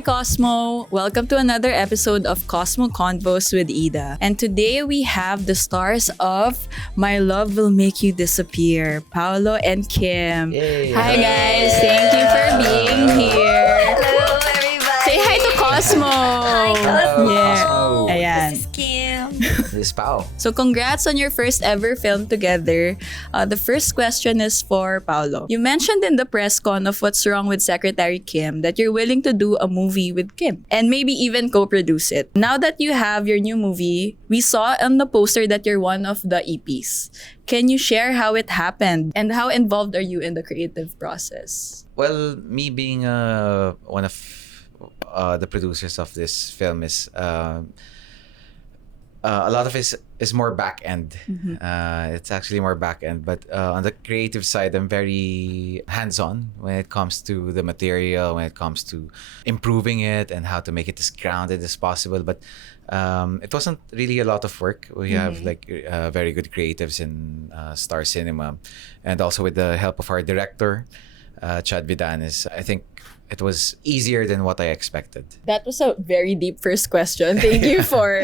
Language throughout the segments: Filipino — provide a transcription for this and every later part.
Hi Cosmo! Welcome to another episode of Cosmo Convos with Ida. And today we have the stars of My Love Will Make You Disappear, Paulo and Kim. Yay. Hi guys! Thank you for being here. Hello, everybody. Say hi to Cosmo! Hi, Cosmo. Yeah. Cosmo. Ayan. This is Kim. This is Pao. So congrats on your first ever film together. The first question is for Paulo. You mentioned in the press con of What's Wrong with Secretary Kim that you're willing to do a movie with Kim and maybe even co-produce it. Now that you have your new movie, we saw on the poster that you're one of the EPs. Can you share how it happened and how involved are you in the creative process? Well, me being one of the producers of this film is a lot of it is more back end. It's actually more back end, but on the creative side, I'm very hands on when it comes to the material, when it comes to improving it and how to make it as grounded as possible. But it wasn't really a lot of work. We have like very good creatives in Star Cinema, and also with the help of our director, Chad Vidanes. I think it was easier than what I expected. That was a very deep first question. Thank you for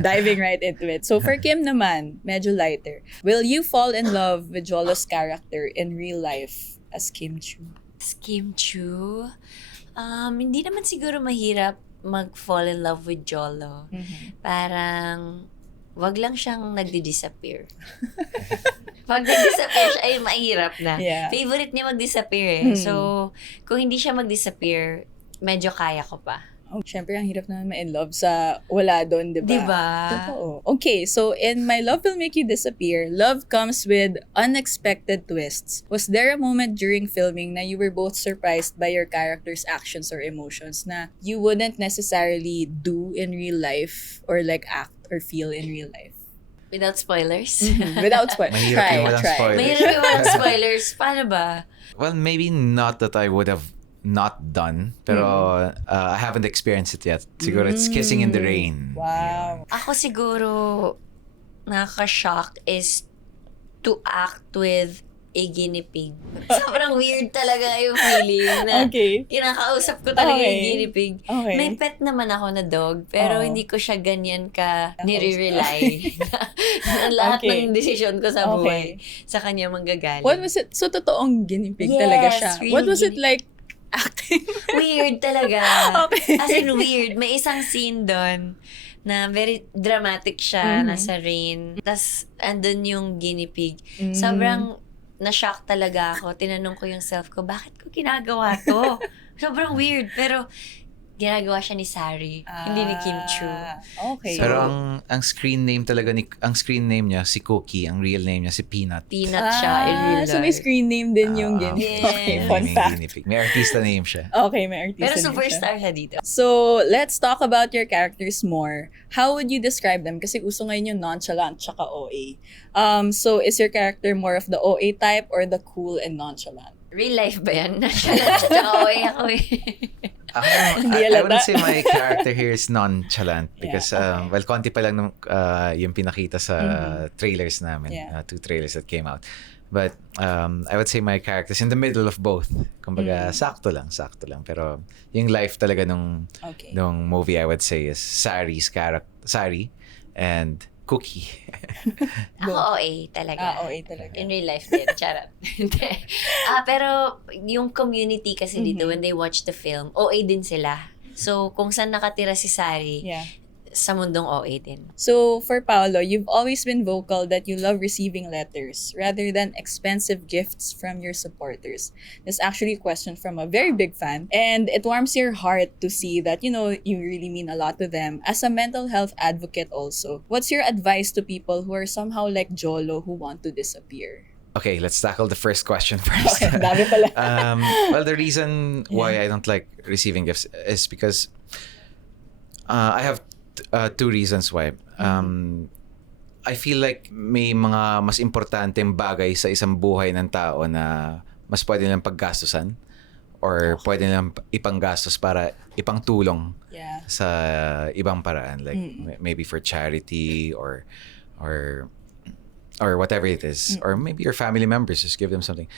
diving right into it. So for Kim naman, medyo lighter. Will you fall in love with Jolo's character in real life as Kim Chiu? Kim Chiu. Hindi naman siguro mahirap mag-fall in love with Jolo. Parang, wag lang siyang nagdi-disappear. Pag nag-disappear siya, ay mahirap na. Yeah. Favorite niya mag-disappear eh. So, kung hindi siya mag-disappear, medyo kaya ko pa. Oh, syempre, ang hirap naman ma-in love sa wala doon, di ba? Diba? Totoo. Okay, so in My Love Will Make You Disappear, love comes with unexpected twists. Was there a moment during filming na you were both surprised by your character's actions or emotions na you wouldn't necessarily do in real life or like act or feel in real life? Without spoilers? Without spoilers. Mahirap yung walang spoilers. Mahirap yung walang spoilers. Paano ba? Well, maybe not that I would have not done, pero I haven't experienced it yet. Siguro it's Kissing in the Rain. Wow. Ako siguro, nakaka-shock is to act with a guinea pig. Sobrang weird talaga yung feeling na Okay. kinakausap ko talaga yung guinea pig. Okay. May pet naman ako na dog, pero hindi ko siya ganyan ka nire-rely. Na lahat Okay. ng desisyon ko sa buhay sa kanya manggagaling. What was it? So, totoong guinea pig Yes, talaga siya. really What was it guinea- like acting? Weird talaga. Okay. As in weird. May isang scene doon na very dramatic siya, nasa rain. Tapos, andun yung guinea pig. Sobrang na-shock talaga ako. Tinanong ko yung self ko, bakit ko ginagawa to? Sobrang weird. Pero, ginagawa siya ni Sari. Hindi ni Kim Chiu. Okay. Pero ang screen name talaga ang screen name niya si Cookie, ang real name niya si Peanut. Peanut siya in real life. So may screen name din yung guinea pig. yes. Okay, May fun fact. guinea pig. May artista name siya. Okay, may artista Pero name siya. superstar siya dito. So, let's talk about your characters more. How would you describe them? Kasi uso ngayon yung nonchalant tsaka OA. So, is your character more of the OA type or the cool and nonchalant? Real life ba yan? Tsaka okay ako eh. Hindi I halata. wouldn't say my character here is nonchalant because, okay. well, konti pa lang yung pinakita sa trailers namin. Yeah. 2 trailers that came out. But I would say my character is in the middle of both. Kumbaga, sakto lang. Pero yung life talaga nung movie, I would say, is Sari's character, Sari and Cookie. Ako OA talaga. OA talaga. In real life din. Charot. Hindi. Pero yung community kasi dito, when they watch the film, OA din sila. So, kung saan nakatira si Sari, sa mundong OA din. So, for Paulo, you've always been vocal that you love receiving letters rather than expensive gifts from your supporters. This is actually a question from a very big fan, and it warms your heart to see that, you really mean a lot to them. As a mental health advocate also, what's your advice to people who are somehow like Jolo who want to disappear? Okay, let's tackle the first question first. Okay, dami pala. Well, the reason why I don't like receiving gifts is because I have 2 reasons why. I feel like may mga mas importanteng bagay sa isang buhay ng tao na mas pwede nilang paggastusan or pwede nilang ipanggastos para ipangtulong sa ibang paraan, like maybe for charity or whatever it is, or maybe your family members, just give them something.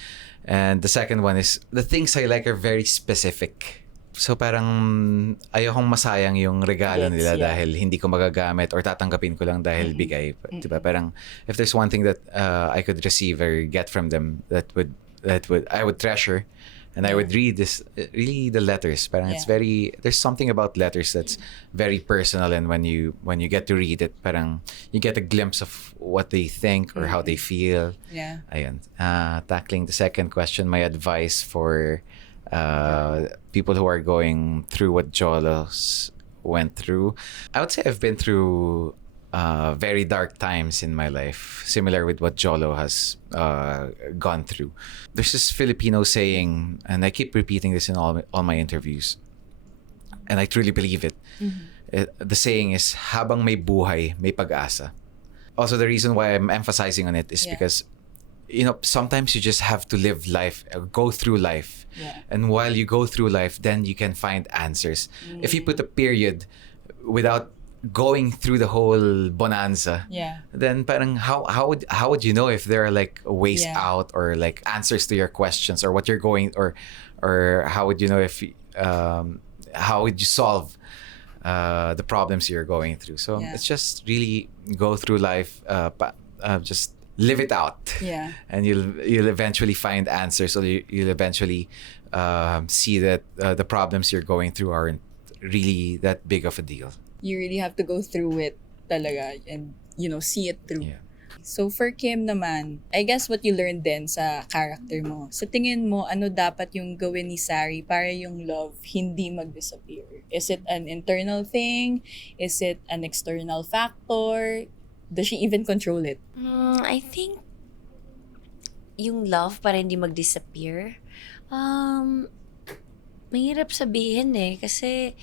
And the second one is the things I like are very specific. So parang ayokong masayang yung regalo Gets, nila yeah. dahil hindi ko magagamit or tatanggapin ko lang dahil bigay. Diba? Parang if there's one thing that I could receive or get from them that would I would treasure, and I would read this really the letters. Parang it's there's something about letters that's very personal, and when you get to read it, parang you get a glimpse of what they think or how they feel. Yeah. Ayun. Tackling the second question, my advice for people who are going through what Jolos went through. I would say I've been through very dark times in my life, similar with what Jolo has gone through. There's this Filipino saying, and I keep repeating this in all my interviews, and I truly believe it. The saying is, habang may buhay, may pag-asa. Also, the reason why I'm emphasizing on it is because sometimes you just have to live life, go through life. And while you go through life, then you can find answers. If you put a period without going through the whole bonanza, then parang how would you know if there are like ways out or like answers to your questions or what you're going or how would you know if how would you solve the problems you're going through? So it's just really go through life, just live it out, and you'll eventually find answers, or you'll eventually see that the problems you're going through aren't really that big of a deal. You really have to go through it talaga and see it through. So for Kim naman, I guess what you learned din sa character mo, sa tingin mo, ano dapat yung gawin ni Sari para yung love hindi mag-disappear? Is it an internal thing? Is it an external factor? Does she even control it? I think yung love para hindi mag-disappear, mahirap sabihin kasi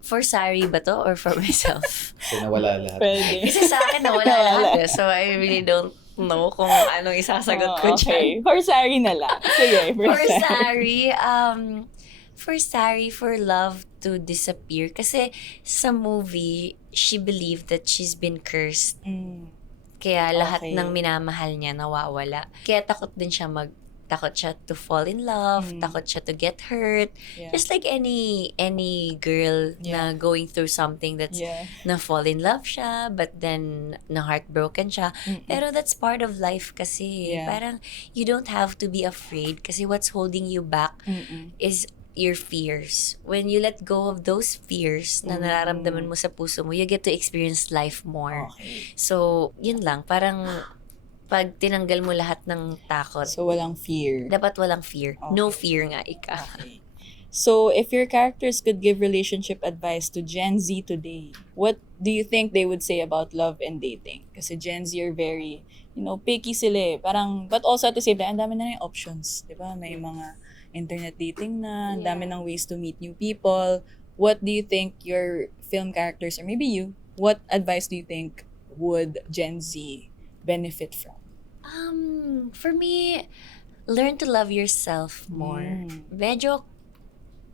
for Sari ba to or for myself? So nawala lahat. Pwede. Kasi sa akin nawala lahat so I really don't know kung anong isasagot ko dyan. For Sari na lang. Sige, For Sari, for Sari, for love to disappear. Kasi sa movie, she believed that she's been cursed. Kaya lahat ng minamahal niya nawawala. Kaya takot siya to fall in love, takot siya to get hurt. Just like any girl na going through something that's na fall in love siya, but then na heartbroken siya. Pero that's part of life kasi. Parang you don't have to be afraid kasi what's holding you back is your fears. When you let go of those fears na nararamdaman mo sa puso mo, you get to experience life more. So, yun lang. Parang pag tinanggal mo lahat ng takot. So, walang fear. Dapat walang fear. No fear nga, ika. So, if your characters could give relationship advice to Gen Z today, what do you think they would say about love and dating? Kasi Gen Z are very, picky sila Parang, but also at the same time, ang dami na rin options. Diba? May mga internet dating na, ang dami ng ways to meet new people. What do you think your film characters, or maybe you, what advice do you think would Gen Z benefit from? For me, learn to love yourself more. Medyo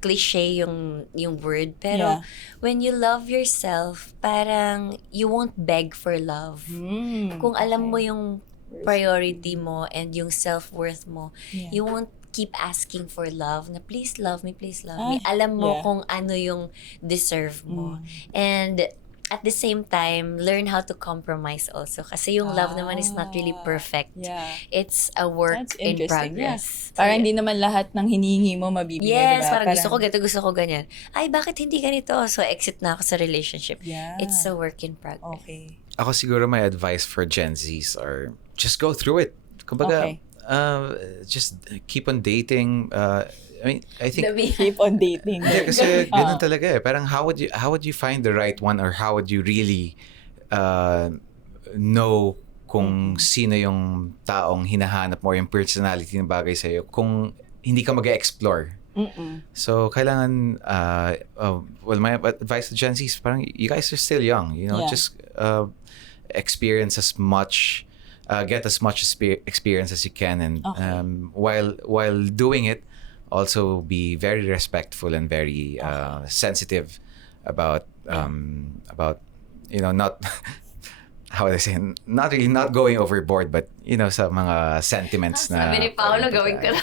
cliche yung word, pero when you love yourself, parang you won't beg for love. Kung alam mo yung priority mo and yung self-worth mo, you won't keep asking for love na please love me, please love me. Alam mo kung ano yung deserve mo. And at the same time, learn how to compromise also. Kasi yung love naman is not really perfect. It's a work in progress. Parang hindi naman lahat ng hinihingi mo mabibigay, yes, diba? parang gusto ko ganito, gusto ko ganyan. Ay, bakit hindi ganito? So, exit na ako sa relationship. It's a work in progress. Ako siguro my advice for Gen Zs are just go through it. Kumbaga, just keep on dating. I think keep on dating. Kasi ganun talaga Parang how would you find the right one, or how would you really know kung sino yung taong hinahanap mo, yung personality na bagay sa'yo, kung hindi ka mag-explore. So kailangan well, my advice to Gen Z is parang you guys are still young, just experience as much, get as much experience as you can, and while doing it, also be very respectful and very sensitive about not how would I say, not going overboard, but sa mga sentiments na Sabi ni Paulo, gawin ko na.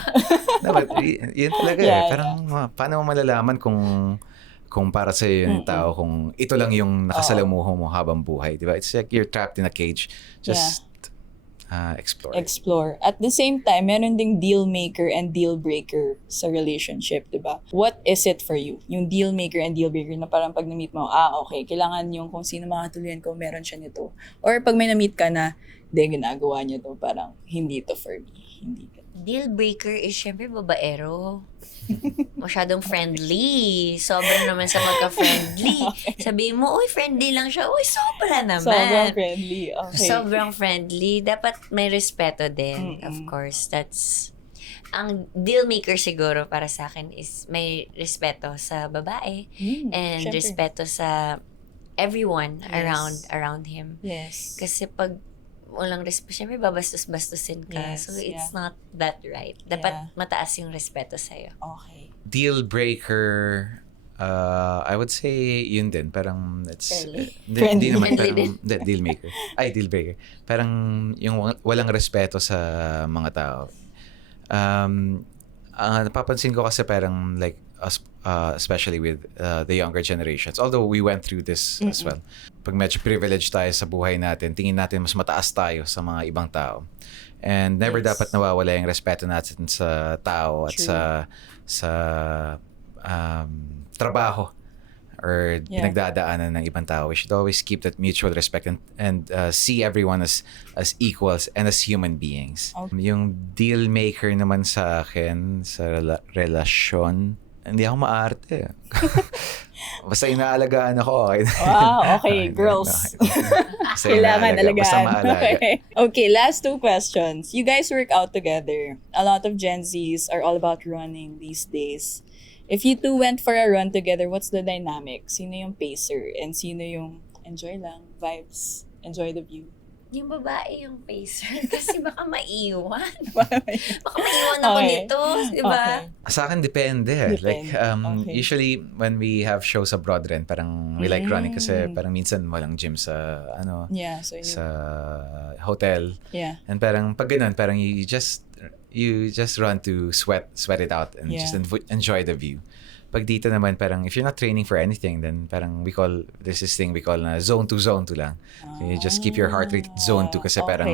No, but yun talaga parang paano mo malalaman kung para sa yung tao, kung ito lang yung nakasalamuho mo habang buhay, di ba? It's like you're trapped in a cage. Just explore. At the same time, meron ding deal maker and deal breaker sa relationship, di ba? What is it for you? Yung deal maker and deal breaker na parang pag na-meet mo, okay, kailangan yung kung sino makatuluyan ko, meron siya nito. Or pag may na-meet ka na, ginagawa niyo to, parang hindi to for me. Hindi ka. Deal breaker is syempre babaero. Masyadong friendly. Sobra naman sa magka-friendly. Sabihin mo, uy, friendly lang siya. Uy, sobra naman. Sobrang friendly. Okay. Sobrang friendly. Dapat may respeto din. Of course, that's... Ang deal maker siguro para sa akin is may respeto sa babae and syempre. respeto sa everyone around him. Yes. Kasi pag walang respeto, syempre babastos-bastusin ka. Yes, So it's not that right. Dapat mataas yung respeto sa'yo. Okay. Deal breaker, I would say yun din. Parang it's... Friendly. Di naman, Friendly parang deal maker. Ay, deal breaker. Parang yung walang respeto sa mga tao. Napapansin ko kasi parang like especially with the younger generations, although we went through this as well, pag medyo privileged tayo sa buhay natin, tingin natin mas mataas tayo sa mga ibang tao, and never dapat nawawala yung respeto natin sa tao at sa trabaho or pinagdadaanan ng ibang tao. We should always keep that mutual respect and see everyone as equals and as human beings. Okay. Yung deal maker naman sa akin sa relasyon, hindi ako maarte. Basta inaalagaan ako. Wow, okay, girls. Kailangan alagaan. Okay, last 2 questions. You guys work out together. A lot of Gen Zs are all about running these days. If you two went for a run together, what's the dynamic? Sino yung pacer? And sino yung enjoy lang, vibes, enjoy the view? Yung babae yung pacer. Kasi baka maiwan. Baka maiwan ako dito. Diba? Okay. Sa akin, depende. Like, usually, when we have shows abroad rin, parang we like running kasi parang minsan walang gym sa, sa hotel. Yeah. And parang, pag ganun, parang you just run to sweat it out and just enjoy the view. Pag dito naman, parang if you're not training for anything, then parang there's this thing we call na zone 2 lang. So you just keep your heart rate zone 2 kasi parang,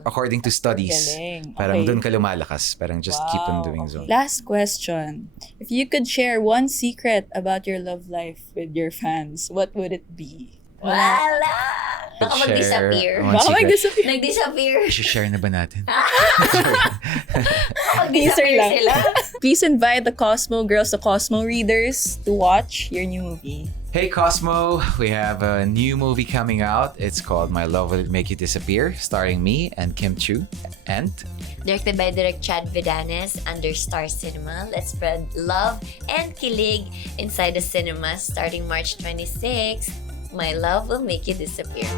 according to studies, parang dun ka lumalakas. Parang just keep on doing zone. Last question. If you could share one secret about your love life with your fans, what would it be? Wala! Baka mag-disappear. Nag-disappear. I-share na ba natin? Mag-disappear sila. Please invite the Cosmo girls, the Cosmo readers to watch your new movie. Hey Cosmo, we have a new movie coming out. It's called My Love Will Make You Disappear, starring me and Kim Chiu and... Directed by Direct Chad Vidanes under Star Cinema. Let's spread love and kilig inside the cinemas starting March 26. My Love Will Make You Disappear.